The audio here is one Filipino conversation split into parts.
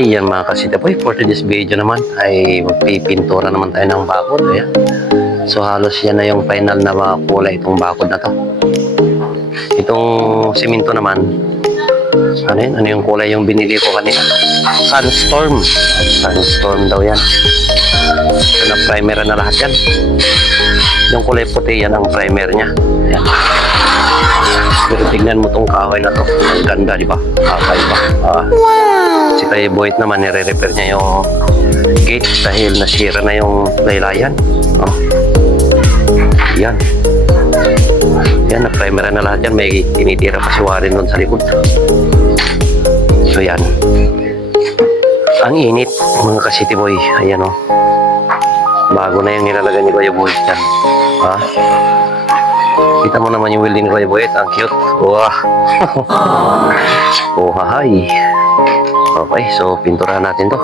Ayan mga kasitaboy, for today's video naman ay magpipintura naman tayo ng bakod. Ayan. So halos yan na yung final na kulay itong bakod na to. Itong simento naman, ano yun? Ano yung kulay yung binili ko kanina? Sunstorm. Sunstorm daw yan. So na primer na lahat yan. Yung kulay puti yan ang primer niya. Ayan. Pero tignan mo tong kahoy na to. Ang ganda, di ba? Kakaiba. Si Kuya Boyet naman, nire-repair niya yung gate dahil nasira na yung laylayan. Yan. Yan, na-primer na lahat yan. May tinitira pa si Warren doon sa likod. So yan. Ang init, mga ka-city boy. Ayan o. Bago na yung nilalagay ni Kuya Boyet yan. Ha? Kita mo naman yung welding ni Kuya Boyet. Ang cute. Wah. Oh, hahay. Okay, so pinturahan natin to.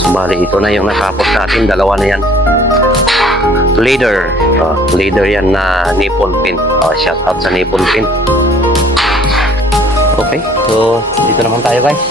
So bali, ito na yung natapos natin. Dalawa na yan. Leader. Leader yan na Nippon Paint. Shout out sa Nippon Paint. Okay, so dito naman tayo guys.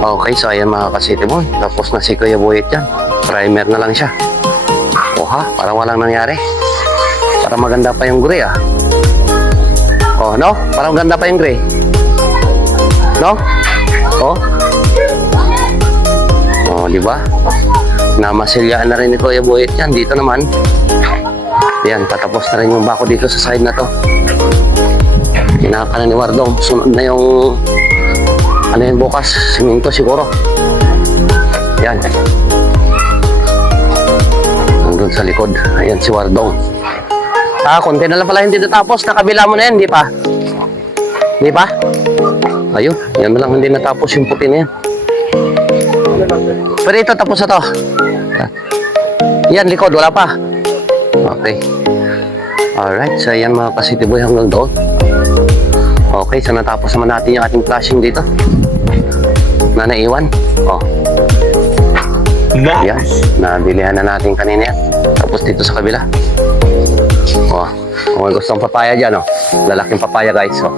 Okay, so ayan mga ka-city boy. Tapos na si Kuya Boyet yan. Primer na lang siya. O ha, parang walang nangyari. Para maganda pa yung gray Oh, no? Parang ganda pa yung gray. No? Oh? Oh, di ba? Namasilyaan na rin ni Kuya Boyet yan. Dito naman. Yan, patapos na rin yung bako dito sa side na to. Kinakanan ni Wardong. Sunod na yung ano yun bukas? Siminto siguro. Yan. Nandun sa likod. Ayan si Wardong. Konti na lang pala hindi natapos. Nakabila mo na yan, di pa? Di pa? Ayun. Yan na lang hindi natapos yung puti na yan. Pero ito tapos na to. Yan, likod. Wala pa. Okay. Alright. So yan mga ka-City Boy hanggang doon. Okay. So natapos naman natin yung ating flashing dito. Na naiwan. Oh. Nice. Yan. Nabilihan na natin kanina yan. Tapos dito sa kabila. Oh. Kung may gustong papaya dyan, oh. Lalaking papaya guys. Oh.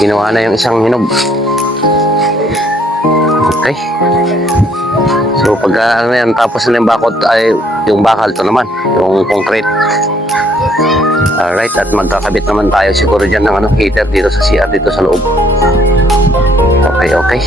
Kinuha na yung isang hinog. Okay. So pag ano yan, tapos na yung bakod ay yung bakal to naman, yung concrete. Alright, at magkakabit naman tayo siguro dyan ng ano, heater dito sa CR dito sa loob. Okay, okay.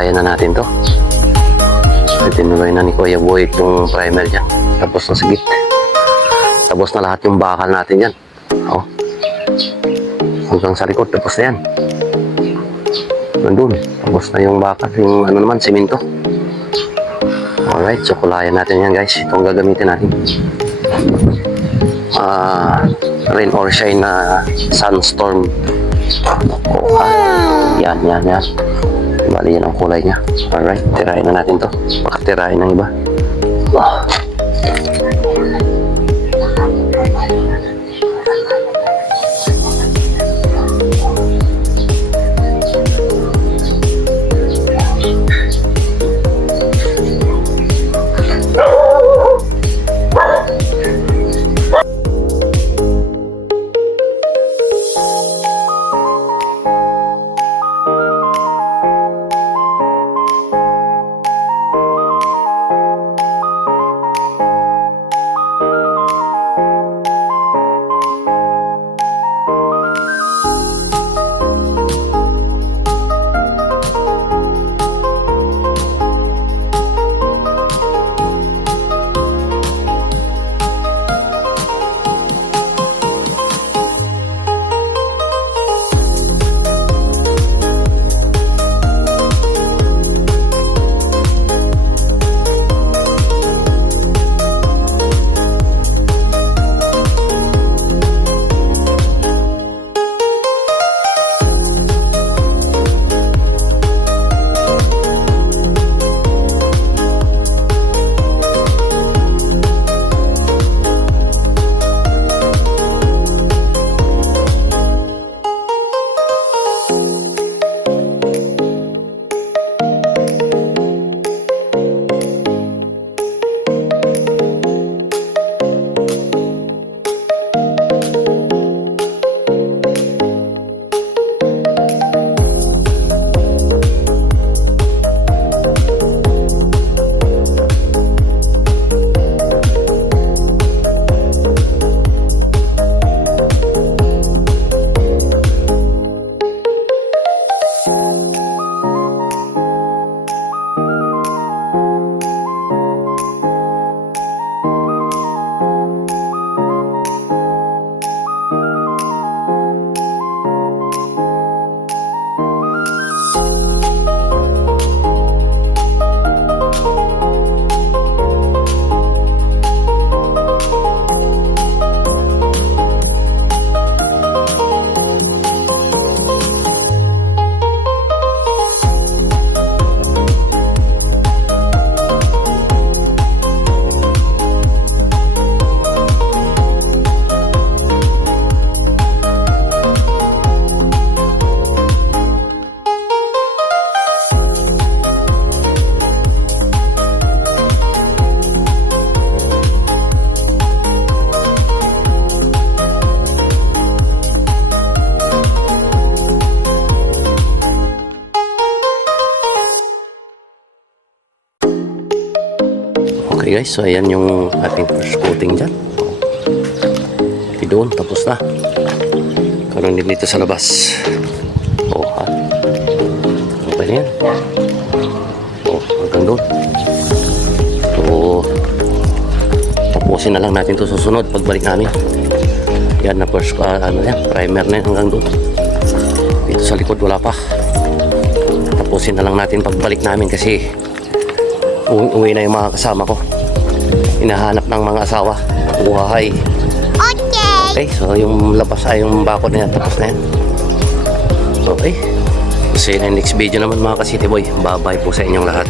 kulayan na natin to. Tinuloy na ni Kuya Boy itong primer dyan. Tapos na sigit. Tapos na lahat yung bakal natin yan. Oh. Hanggang sa likod, tapos na yan. Nandun. Tapos na yung bakal, yung ano naman, simento. Alright, so kulayan natin yan guys. Itong gagamitin natin. Rain or shine na sunstorm. Yan. Bali yan ang kulay niya. Alright, tirahin na natin to. Baka tirahin ng iba. Okay guys, so ayan yung ating first coating dyan. Okay, doon, tapos na. Karoon din dito sa labas. Oh, ha? Okay na yan. Oh, hanggang doon. So, tapusin na lang natin ito susunod pagbalik namin. Yan na first, ano yan, primer na yan hanggang doon. Dito sa likod wala pa. Tapusin na lang natin pagbalik namin kasi uwi na yung mga kasama ko. Hinahanap ng mga asawa. Buhay. Okay, so yung labas ay yung bakod na yan. Tapos na yan. Okay. See you in the next video naman mga ka-City Boy. Bye-bye po sa inyong lahat.